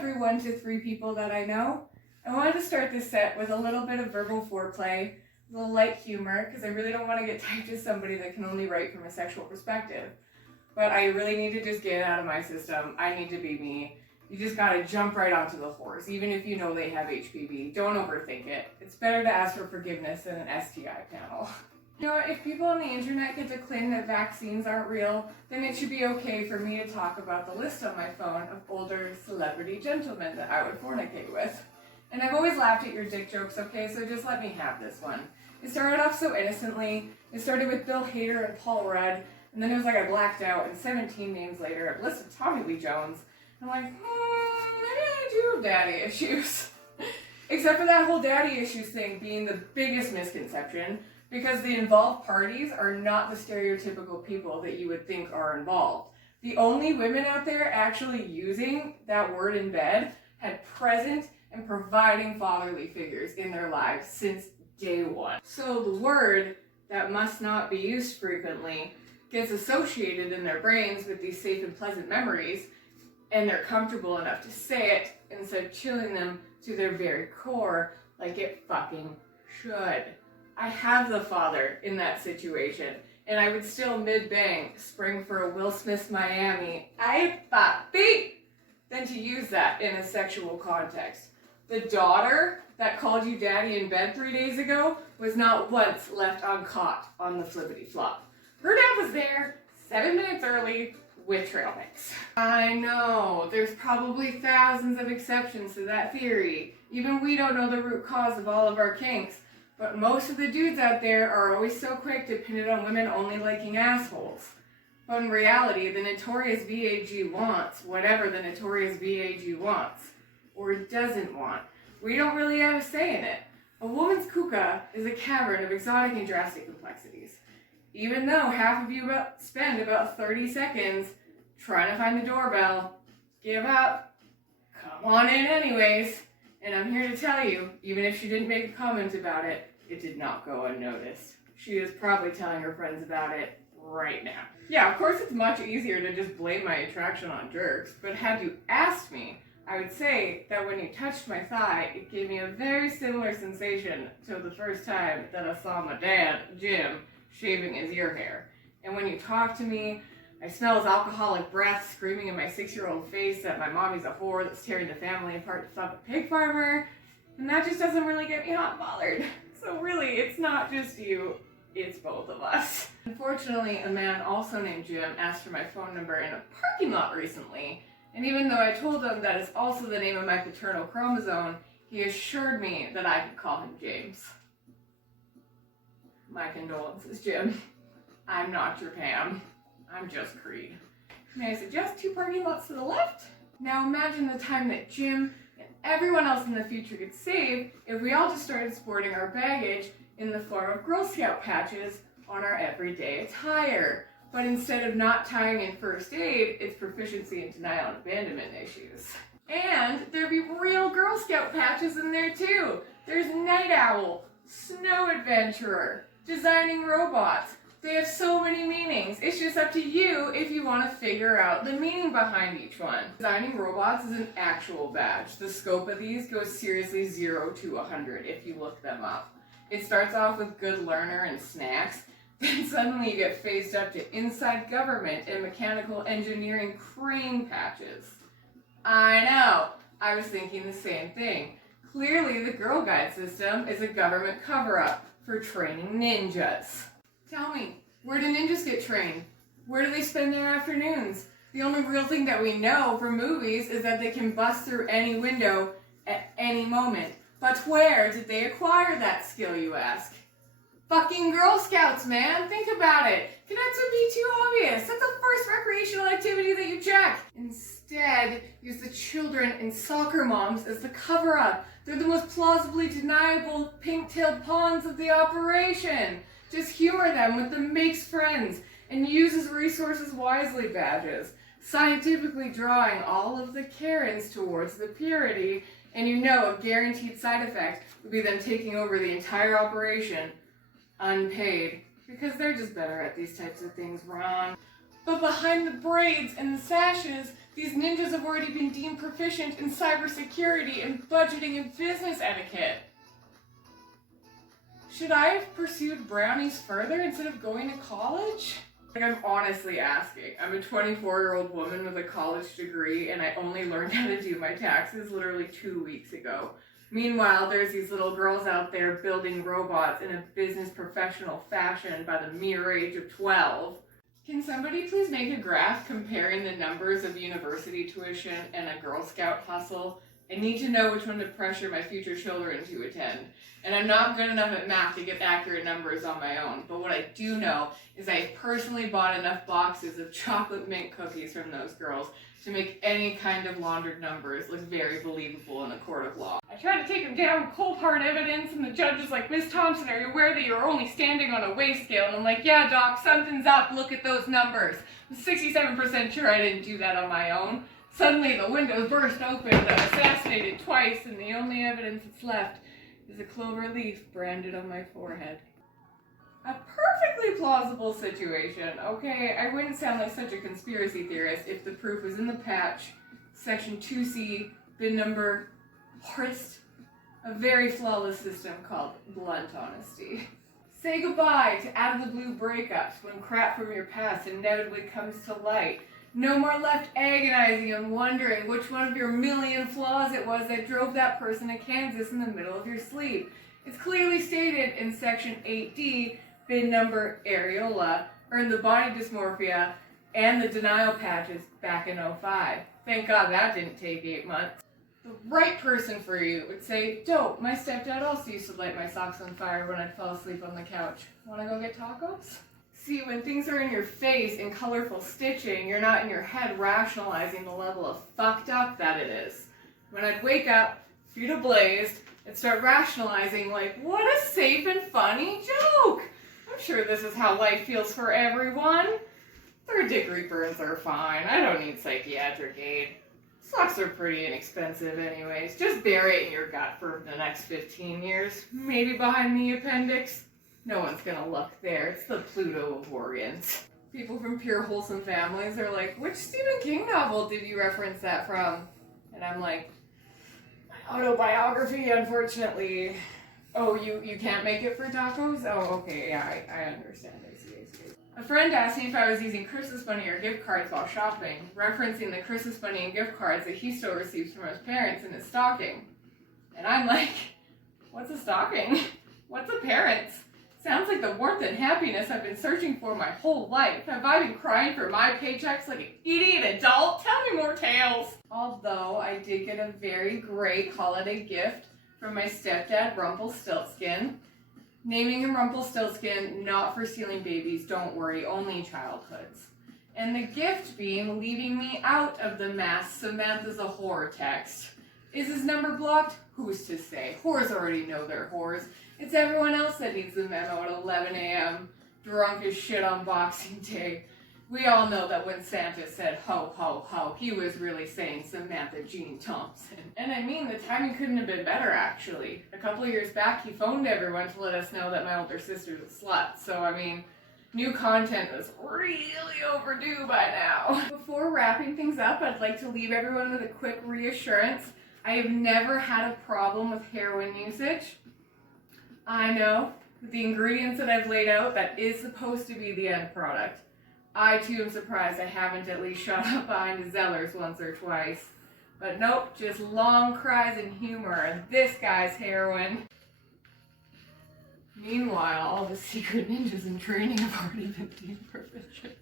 every 1 to 3 people that I know. I wanted to start this set with a little bit of verbal foreplay, a little light humor, because I really don't want to get typed as somebody that can only write from a sexual perspective. But I really need to just get it out of my system. I need to be me. You just gotta jump right onto the horse, even if you know they have HPV. Don't overthink it. It's better to ask for forgiveness than an STI panel. You know what, if people on the internet get to claim that vaccines aren't real, then it should be okay for me to talk about the list on my phone of older celebrity gentlemen that I would fornicate with. And I've always laughed at your dick jokes, okay, so just let me have this one. It started off so innocently. It started with Bill Hader and Paul Rudd, and then it was like I blacked out, and 17 names later I've listed Tommy Lee Jones. I'm like, maybe I do have daddy issues. Except for that whole daddy issues thing being the biggest misconception, because the involved parties are not the stereotypical people that you would think are involved. The only women out there actually using that word in bed had present and providing fatherly figures in their lives since day one. So the word that must not be used frequently gets associated in their brains with these safe and pleasant memories, and they're comfortable enough to say it instead of chilling them to their very core like it fucking should. I have the father in that situation, and I would still mid-bang spring for a Will Smith's Miami, ay papi, than to use that in a sexual context. The daughter that called you daddy in bed 3 days ago was not once left uncaught on the flippity flop. Her dad was there 7 minutes early with trail mix. I know, there's probably thousands of exceptions to that theory. Even we don't know the root cause of all of our kinks, but most of the dudes out there are always so quick to pin it on women only liking assholes. But in reality, the notorious VAG wants whatever the notorious VAG wants, or doesn't want. We don't really have a say in it. A woman's kuka is a cavern of exotic and drastic complexities. Even though half of you spend about 30 seconds trying to find the doorbell, give up, come on in anyways. And I'm here to tell you, even if she didn't make a comment about it, it did not go unnoticed. She is probably telling her friends about it right now. Yeah, of course it's much easier to just blame my attraction on jerks, but had you asked me, I would say that when you touched my thigh, it gave me a very similar sensation to the first time that I saw my dad, Jim, shaving his ear hair. And when you talk to me, I smell his alcoholic breath screaming in my 6-year-old face that my mommy's a whore that's tearing the family apart to fuck a pig farmer. And that just doesn't really get me hot and bothered. So really, it's not just you, it's both of us. Unfortunately, a man also named Jim asked for my phone number in a parking lot recently. And even though I told him that is also the name of my paternal chromosome, he assured me that I could call him James. My condolences, Jim. I'm not your Pam. I'm just Creed. May I suggest 2 parking lots to the left? Now imagine the time that Jim and everyone else in the future could save if we all just started sporting our baggage in the form of Girl Scout patches on our everyday attire. But instead of not tying in first aid, it's proficiency in denial and abandonment issues. And there'd be real Girl Scout patches in there too. There's Night Owl, Snow Adventurer, Designing Robots. They have so many meanings. It's just up to you if you want to figure out the meaning behind each one. Designing Robots is an actual badge. The scope of these goes seriously 0 to 100 if you look them up. It starts off with good learner and snacks, then suddenly you get phased up to inside government and mechanical engineering crane patches. I know, I was thinking the same thing. Clearly the Girl Guide system is a government cover-up for training ninjas. Tell me, where do ninjas get trained? Where do they spend their afternoons? The only real thing that we know from movies is that they can bust through any window at any moment. But where did they acquire that skill, you ask? Fucking Girl Scouts, man! Think about it! Cadets would be too obvious! That's the first recreational activity that you check! Instead, use the children and soccer moms as the cover-up. They're the most plausibly deniable pink-tailed pawns of the operation. Just humor them with the makes friends and uses resources wisely badges, scientifically drawing all of the Karens towards the purity, and you know a guaranteed side effect would be them taking over the entire operation unpaid, because they're just better at these types of things wrong. But behind the braids and the sashes, These ninjas have already been deemed proficient in cybersecurity and budgeting and business etiquette. Should I have pursued brownies further instead of going to college? Like, I'm honestly asking. I'm a 24-year-old woman with a college degree, and I only learned how to do my taxes literally 2 weeks ago. Meanwhile, there's these little girls out there building robots in a business professional fashion by the mere age of 12. Can somebody please make a graph comparing the numbers of university tuition and a Girl Scout hustle? I need to know which one to pressure my future children to attend. And I'm not good enough at math to get accurate numbers on my own, but what I do know is I personally bought enough boxes of chocolate mint cookies from those girls to make any kind of laundered numbers look very believable in a court of law. I tried to take them down with cold hard evidence, and the judge is like, "Miss Thompson, are you aware that you're only standing on a weigh scale?" And I'm like, "Yeah, doc, something's up, look at those numbers." I'm 67% sure I didn't do that on my own. Suddenly the windows burst open, I'm assassinated twice, and the only evidence that's left is a clover leaf branded on my forehead. A perfectly plausible situation, okay? I wouldn't sound like such a conspiracy theorist if the proof was in the patch, section 2C, bin number, worst, a very flawless system called blunt honesty. Say goodbye to out-of-the-blue breakups when crap from your past inevitably comes to light. No more left agonizing and wondering which one of your million flaws it was that drove that person to Kansas in the middle of your sleep. It's clearly stated in section 8D, bin number areola, earned the body dysmorphia and the denial patches back in 2005. Thank God that didn't take 8 months. The right person for you would say, "Dope, my stepdad also used to light my socks on fire when I'd fall asleep on the couch. Wanna go get tacos?" See, when things are in your face in colorful stitching, you're not in your head rationalizing the level of fucked up that it is. When I'd wake up, feet ablazed, and start rationalizing like, what a safe and funny joke! I'm sure this is how life feels for everyone. Third-degree burns are fine. I don't need psychiatric aid. Socks are pretty inexpensive anyways. Just bury it in your gut for the next 15 years. Maybe behind the appendix. No one's gonna look there. It's the Pluto of organs. People from pure wholesome families are like, "Which Stephen King novel did you reference that from?" And I'm like, "My autobiography, unfortunately." "Oh, you can't make it for tacos?" "Oh, okay, yeah, I understand. I see. A friend asked me if I was using Christmas money or gift cards while shopping, referencing the Christmas money and gift cards that he still receives from his parents in his stocking. And I'm like, what's a stocking? What's a parent's? Sounds like the warmth and happiness I've been searching for my whole life. Have I been crying for my paychecks like an idiot adult? Tell me more tales. Although I did get a very great holiday gift from my stepdad, Rumpelstiltskin. Naming him Rumpelstiltskin, not for stealing babies, don't worry, only childhoods. And the gift being leaving me out of the mass Samantha's a whore text. Is his number blocked? Who's to say? Whores already know they're whores. It's everyone else that needs the memo at 11 a.m., drunk as shit on Boxing Day. We all know that when Santa said ho, ho, ho, he was really saying Samantha Jean Thomson. And I mean, the timing couldn't have been better, actually. A couple of years back, he phoned everyone to let us know that my older sister's a slut. So, I mean, new content was really overdue by now. Before wrapping things up, I'd like to leave everyone with a quick reassurance. I have never had a problem with heroin usage. I know, with the ingredients that I've laid out, that is supposed to be the end product. I too am surprised I haven't at least shot up behind a Zeller's once or twice. But nope, just long cries and humor, and this guy's heroin. Meanwhile, all the secret ninjas in training have already been deemed proficient.